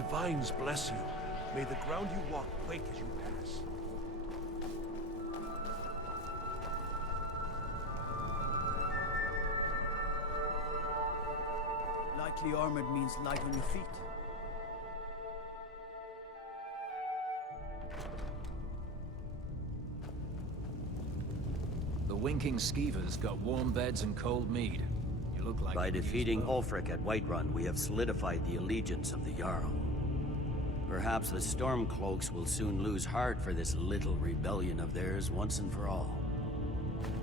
divines bless you. May the ground you walk quake as you pass. Lightly armored means light on your feet. The winking skeevers got warm beds and cold mead. You look like... By defeating Ulfric at Whiterun, we have solidified the allegiance of the Jarl. Perhaps the Stormcloaks will soon lose heart for this little rebellion of theirs once and for all.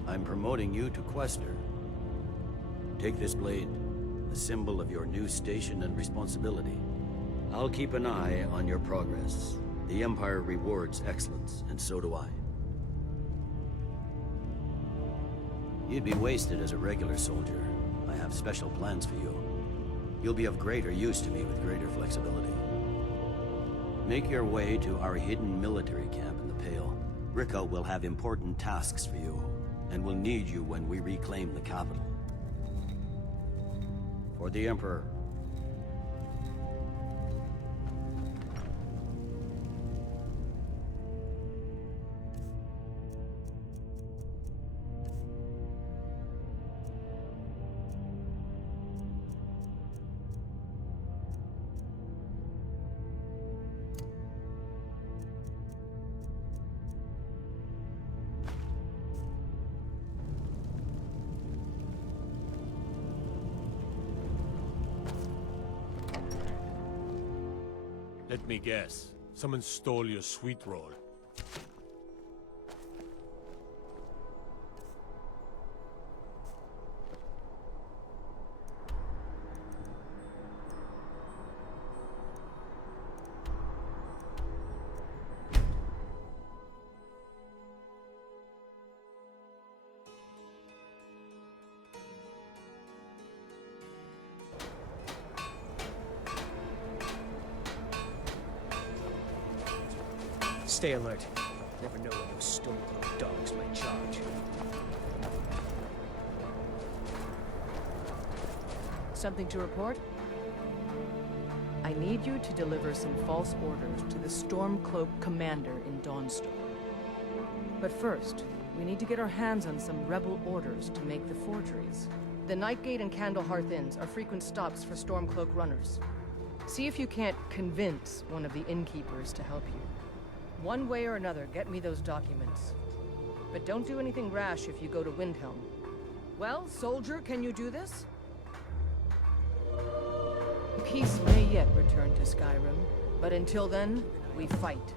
I'm promoting you to Quester. Take this blade, a symbol of your new station and responsibility. I'll keep an eye on your progress. The Empire rewards excellence, and so do I. You'd be wasted as a regular soldier. I have special plans for you. You'll be of greater use to me with greater flexibility. Make your way to our hidden military camp in the Pale. Ricka will have important tasks for you, and will need you when we reclaim the capital. For the Emperor. Let me guess. Someone stole your sweet roll. Stay alert. Never know when those Stormcloak dogs might charge. Something to report? I need you to deliver some false orders to the Stormcloak commander in Dawnstar. But first, we need to get our hands on some rebel orders to make the forgeries. The Nightgate and Candlehearth Inns are frequent stops for Stormcloak runners. See if you can't convince one of the innkeepers to help you. One way or another, get me those documents. But don't do anything rash if you go to Windhelm. Well, soldier, can you do this? Peace may yet return to Skyrim, but until then, we fight.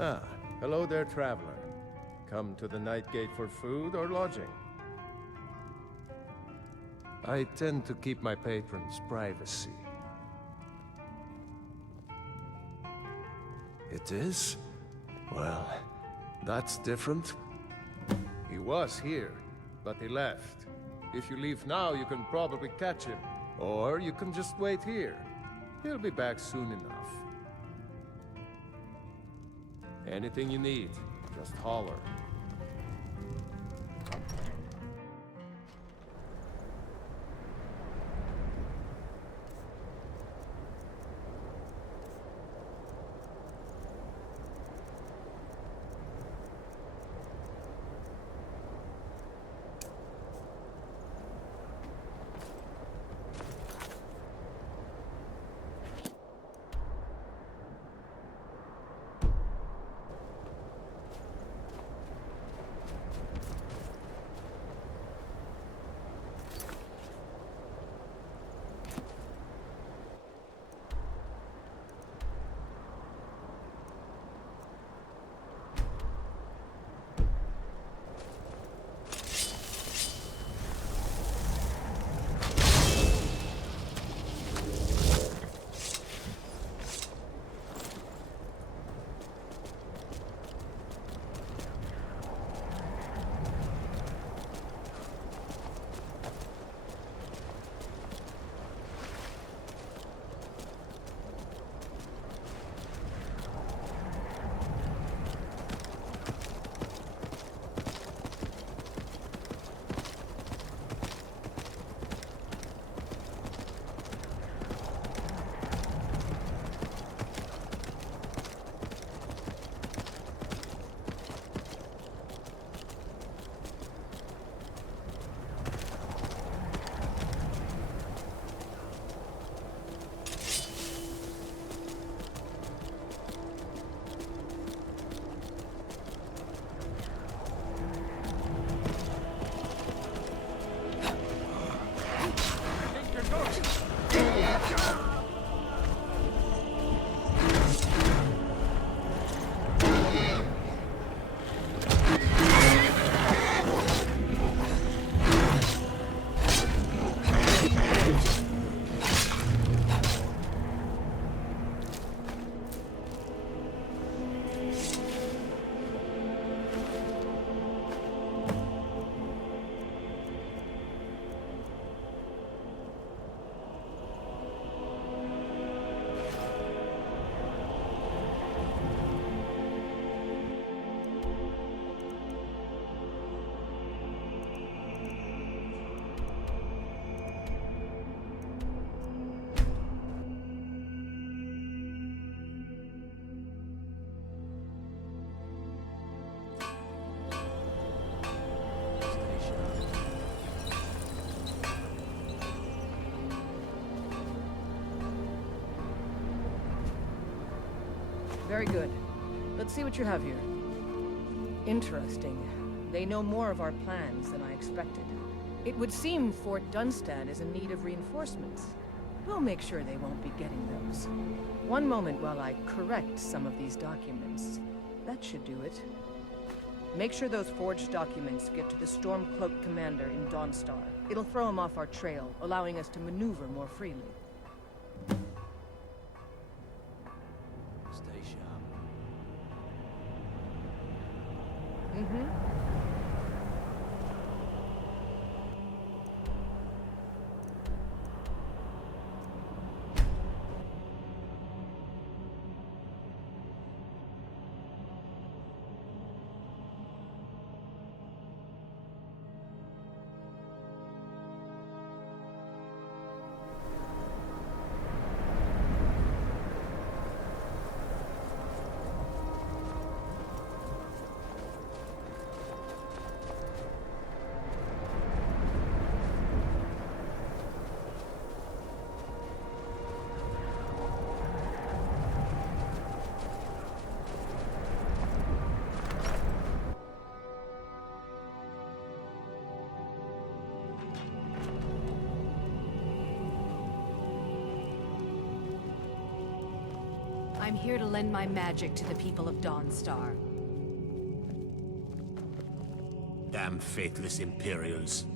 Ah, hello there, traveler. Come to the Nightgate for food or lodging? I tend to keep my patrons' privacy. It is? Well, that's different. He was here, but he left. If you leave now, you can probably catch him. Or you can just wait here. He'll be back soon enough. Anything you need, just holler. Very good. Let's see what you have here. Interesting. They know more of our plans than I expected. It would seem Fort Dunstad is in need of reinforcements. We'll make sure they won't be getting those. One moment while I correct some of these documents. That should do it. Make sure those forged documents get to the Stormcloak commander in Dawnstar. It'll throw him off our trail, allowing us to maneuver more freely. Stay sharp. Mm-hmm. I'm here to lend my magic to the people of Dawnstar. Damn faithless Imperials.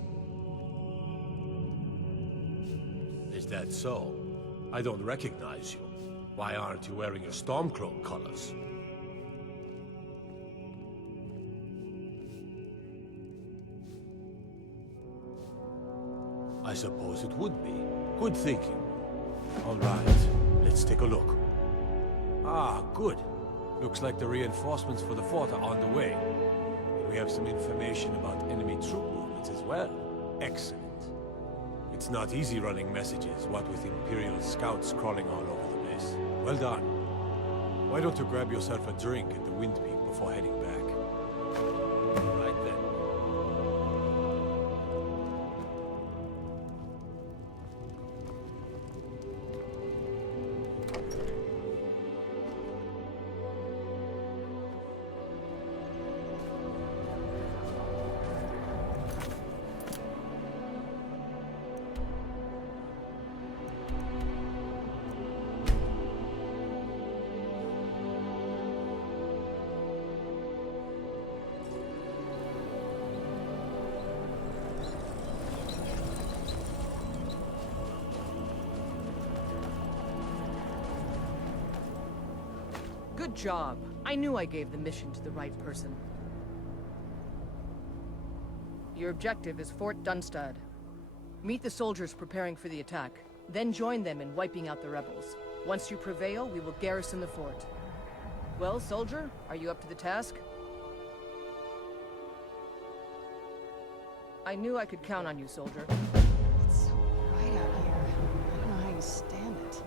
Is that so? I don't recognize you. Why aren't you wearing your Stormcloak colors? I suppose it would be. Good thinking. All right, let's take a look. Ah, good. Looks like the reinforcements for the fort are on the way. And we have some information about enemy troop movements as well. Excellent. It's not easy running messages, what with Imperial scouts crawling all over the place. Well done. Why don't you grab yourself a drink at the Wind Peak before heading back? Right then. Good job. I knew I gave the mission to the right person. Your objective is Fort Dunstad. Meet the soldiers preparing for the attack, then join them in wiping out the rebels. Once you prevail, we will garrison the fort. Well, soldier, are you up to the task? I knew I could count on you, soldier. It's so bright out here. I don't know how you stand it.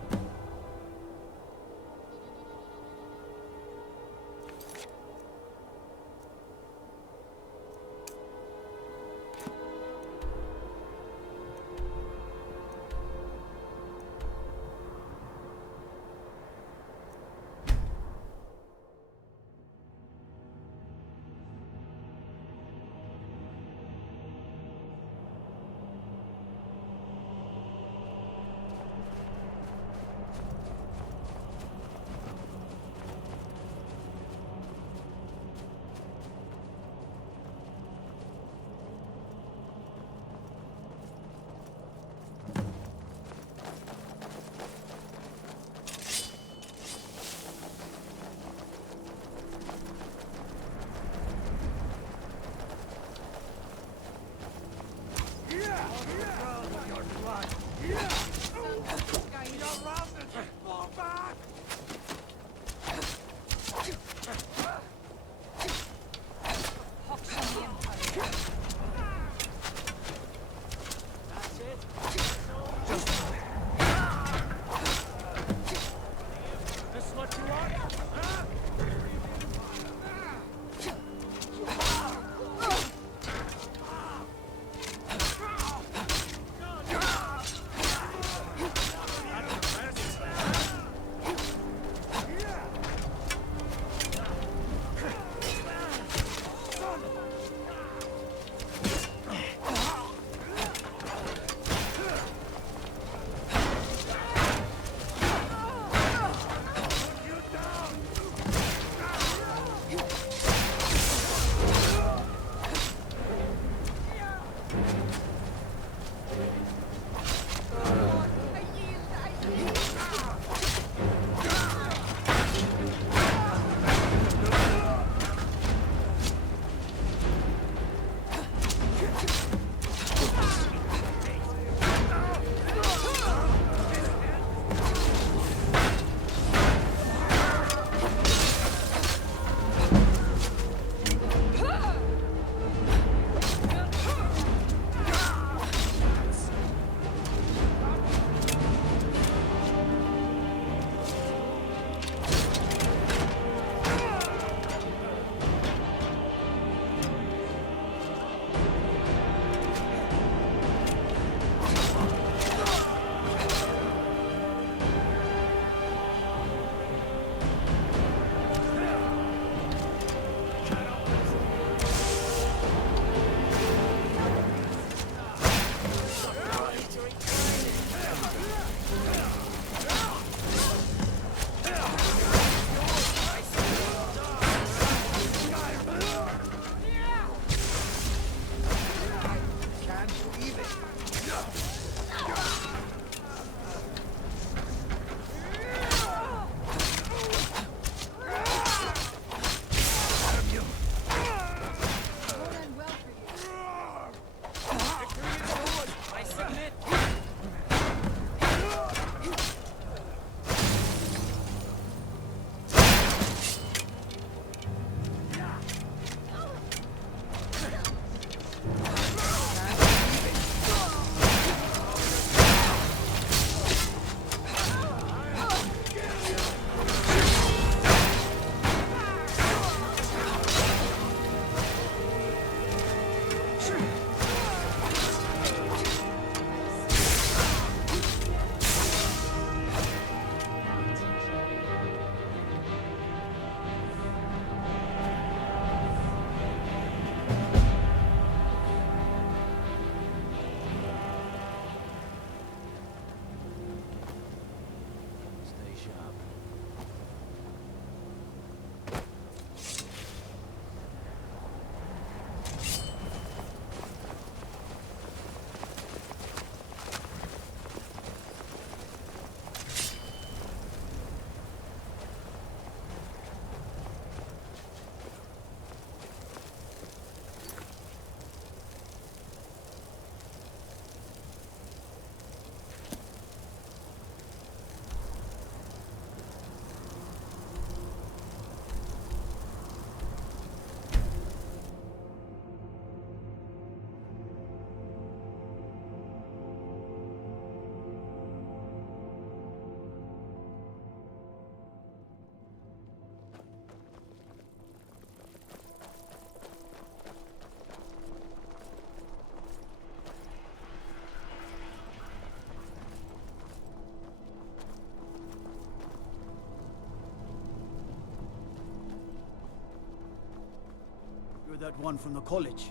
You're that one from the college.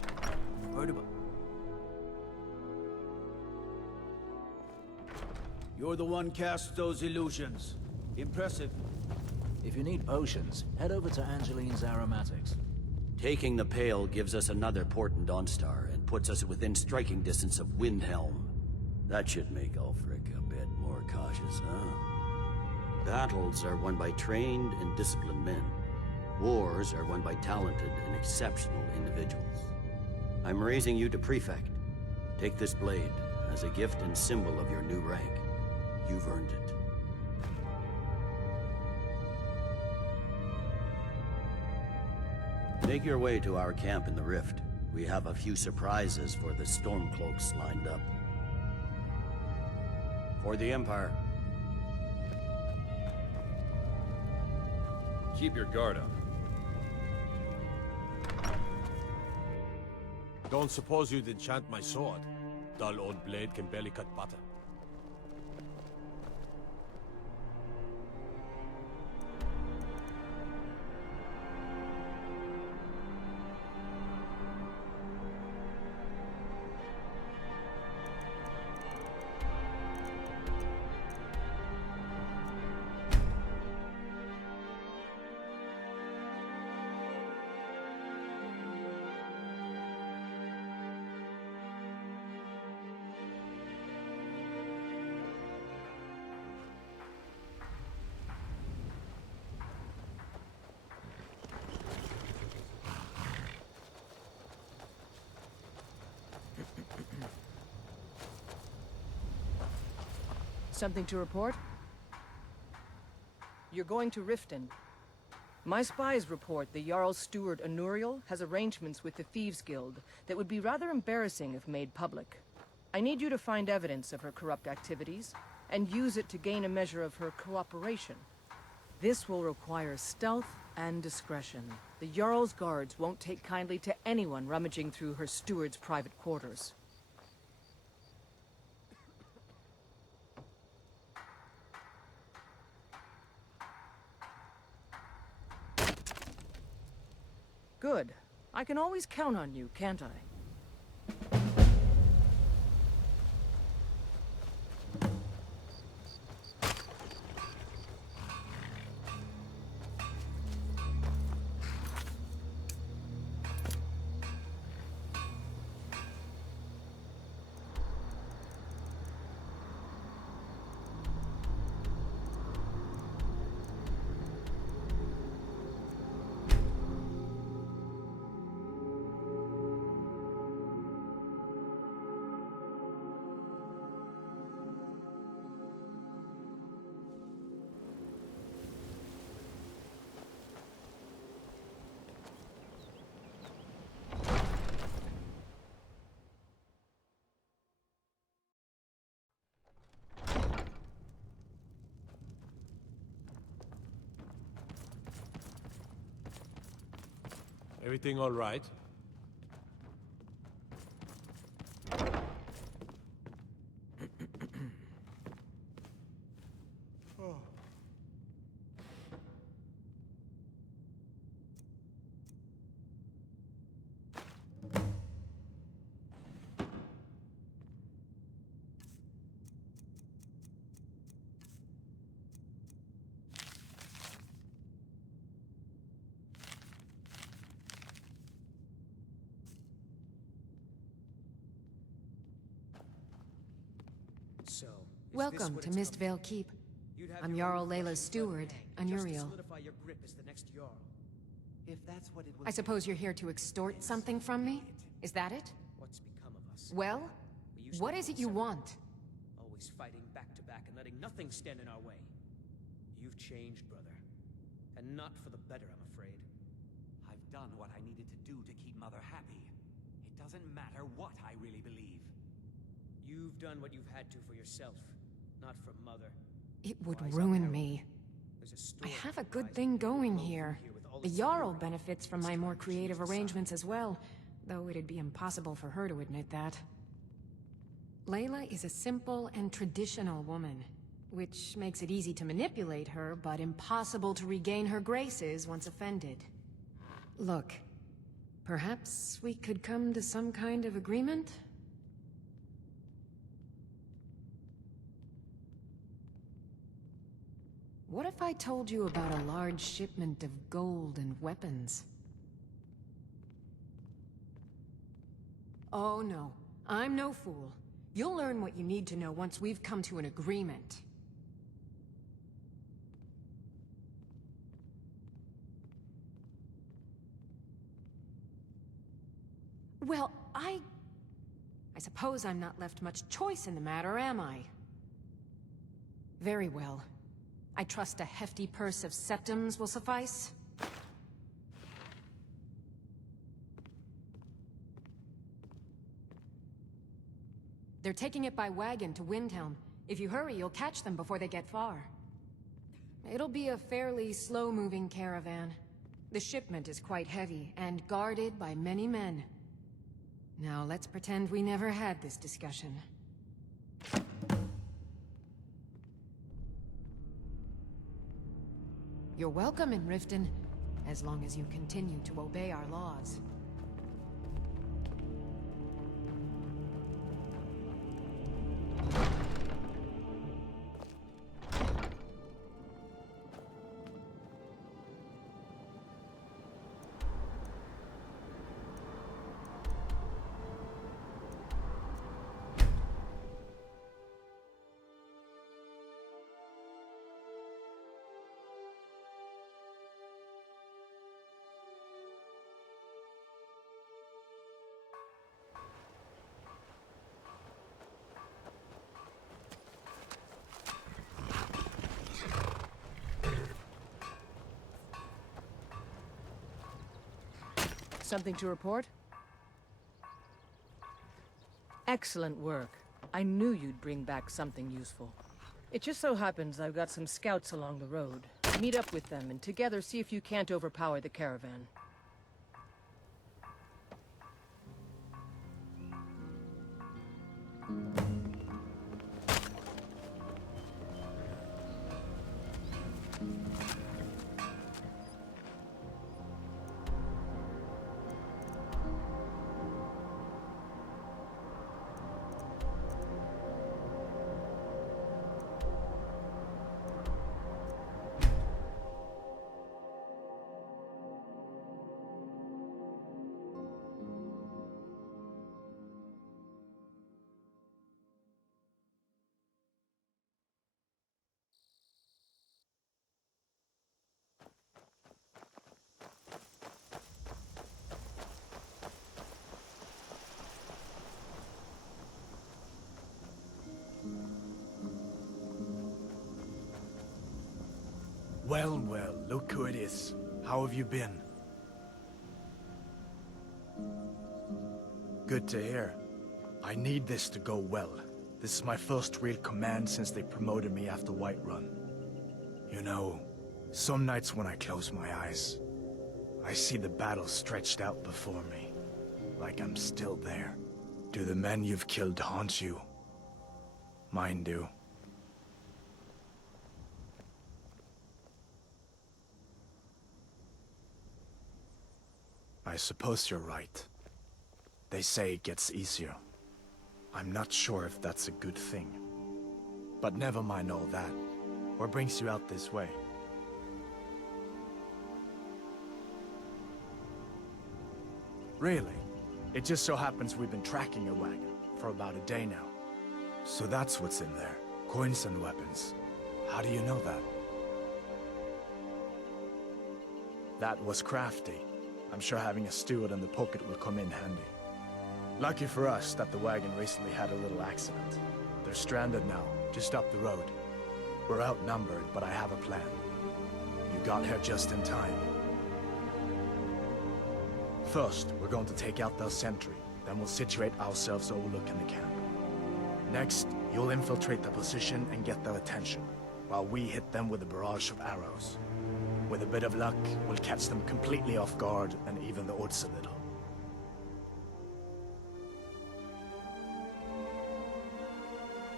Heard about... You're the one cast those illusions. Impressive. If you need potions, head over to Angeline's Aromatics. Taking the Pale gives us another port in Dawnstar and puts us within striking distance of Windhelm. That should make Ulfric a bit more cautious, huh? Battles are won by trained and disciplined men. Wars are won by talented and exceptional individuals. I'm raising you to Prefect. Take this blade as a gift and symbol of your new rank. You've earned it. Make your way to our camp in the Rift. We have a few surprises for the Stormcloaks lined up. For the Empire. Keep your guard up. Don't suppose you'd enchant my sword. Dull old blade can barely cut butter. Something to report? You're going to Riften. My spies report the Jarl's steward Anuriel has arrangements with the Thieves Guild that would be rather embarrassing if made public. I need you to find evidence of her corrupt activities and use it to gain a measure of her cooperation. This will require stealth and discretion. The Jarl's guards won't take kindly to anyone rummaging through her steward's private quarters. Good. I can always count on you, can't I? Everything all right? So, Welcome to Mistvale Keep. I'm Jarl Layla's steward, Anuriel. I suppose you're here to extort something from me? Is that it? What's become of us? Well, what is it you want? Always fighting back to back and letting nothing stand in our way. You've changed, brother. And not for the better, I'm afraid. I've done what I needed to do to keep Mother happy. It doesn't matter what I really believe. You've done what you've had to for yourself, not for Mother. It would ruin me. I have a good thing going here. The Jarl benefits from my more creative arrangements as well, though it'd be impossible for her to admit that. Layla is a simple and traditional woman, which makes it easy to manipulate her, but impossible to regain her graces once offended. Look, Perhaps we could come to some kind of agreement? What if I told you about a large shipment of gold and weapons? Oh no, I'm no fool. You'll learn what you need to know once we've come to an agreement. Well, I suppose I'm not left much choice in the matter, am I? Very well. I trust a hefty purse of septims will suffice? They're taking it by wagon to Windhelm. If you hurry, you'll catch them before they get far. It'll be a fairly slow-moving caravan. The shipment is quite heavy, and guarded by many men. Now let's pretend we never had this discussion. You're welcome in Riften, as long as you continue to obey our laws. Something to report? Excellent work. I knew you'd bring back something useful. It just so happens I've got some scouts along the road. Meet up with them and together see if you can't overpower the caravan. Well, well, look who it is. How have you been? Good to hear. I need this to go well. This is my first real command since they promoted me after Whiterun. You know, some nights when I close my eyes, I see the battle stretched out before me, like I'm still there. Do the men you've killed haunt you? Mine do. I suppose you're right. They say it gets easier. I'm not sure if that's a good thing. But never mind all that. What brings you out this way? Really? It just so happens we've been tracking a wagon for about a day now. So that's what's in there. Coins and weapons. How do you know that? That was crafty. I'm sure having a steward in the pocket will come in handy. Lucky for us that the wagon recently had a little accident. They're stranded now, just up the road. We're outnumbered, but I have a plan. You got here just in time. First, we're going to take out their sentry, then we'll situate ourselves overlooking the camp. Next, you'll infiltrate the position and get their attention, while we hit them with a barrage of arrows. With a bit of luck, we'll catch them completely off guard and even the odds a little.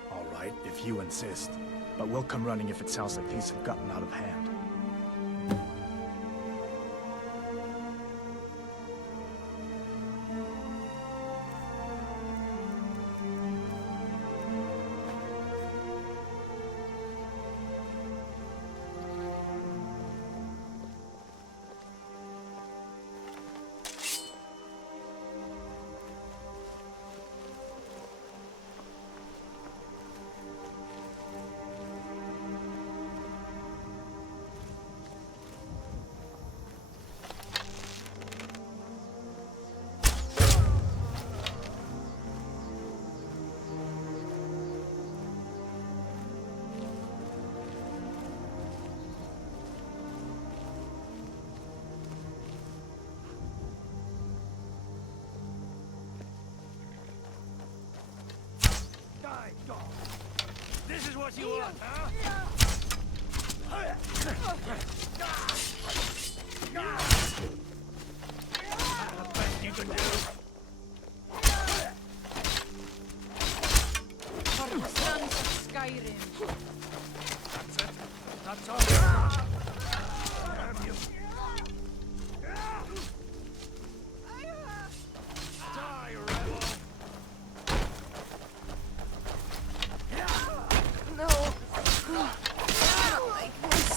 All right, if you insist. But we'll come running if it sounds like things have gotten out of hand. what you want, huh? The best you can do. For the sons of Skyrim. That's it. That's all. Damn you. Die, rebel. No. Not like this.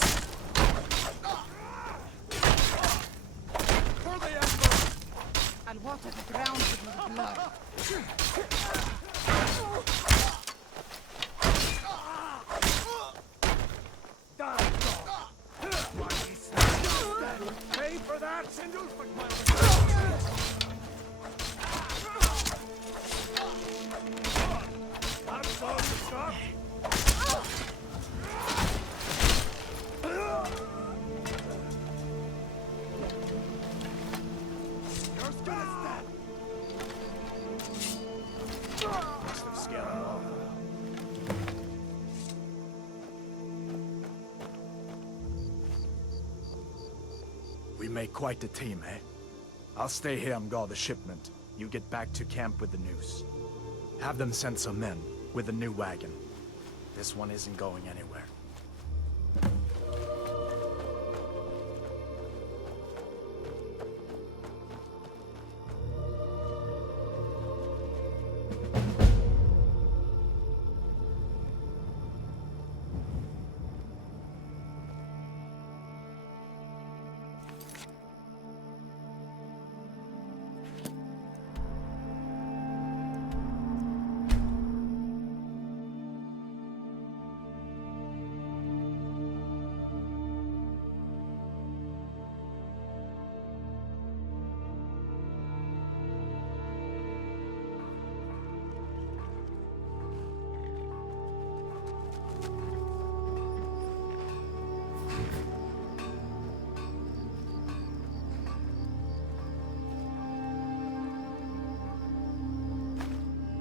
For the Emperor. I'll water the ground with my blood. Die, dog. Bloody snake. Pay for that, Sindul. That's all you got. You're gonna stab. Must have scared them off. We make quite a team, eh? I'll stay here and guard the shipment. You get back to camp with the news. Have them send some men with a new wagon. This one isn't going anywhere.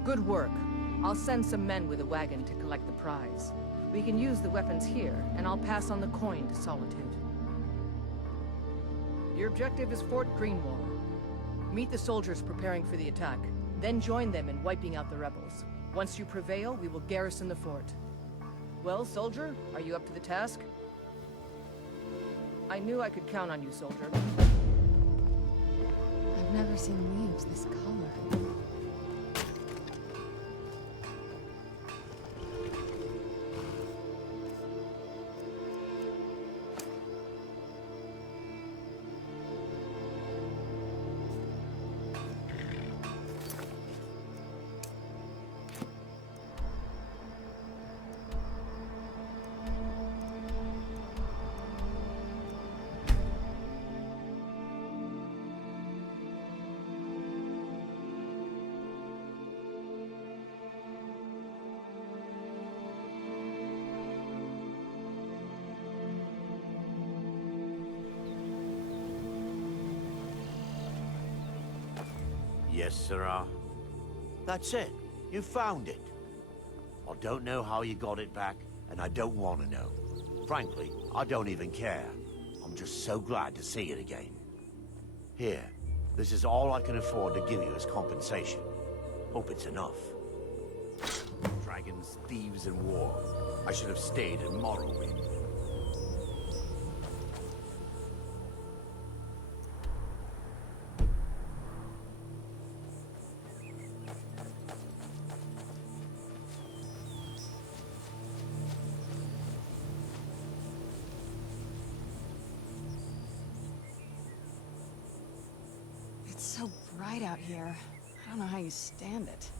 Good work. I'll send some men with a wagon to collect the prize. We can use the weapons here, and I'll pass on the coin to Solitude. Your objective is Fort Greenwall. Meet the soldiers preparing for the attack, then join them in wiping out the rebels. Once you prevail, we will garrison the fort. Well, soldier, are you up to the task? I knew I could count on you, soldier. I've never seen leaves this color. Yes, sirrah. That's it. You found it. I don't know how you got it back, and I don't want to know. Frankly, I don't even care. I'm just so glad to see it again. Here, this is all I can afford to give you as compensation. Hope it's enough. Dragons, thieves, and war. I should have stayed in Morrowind. It's so bright out here. I don't know how you stand it.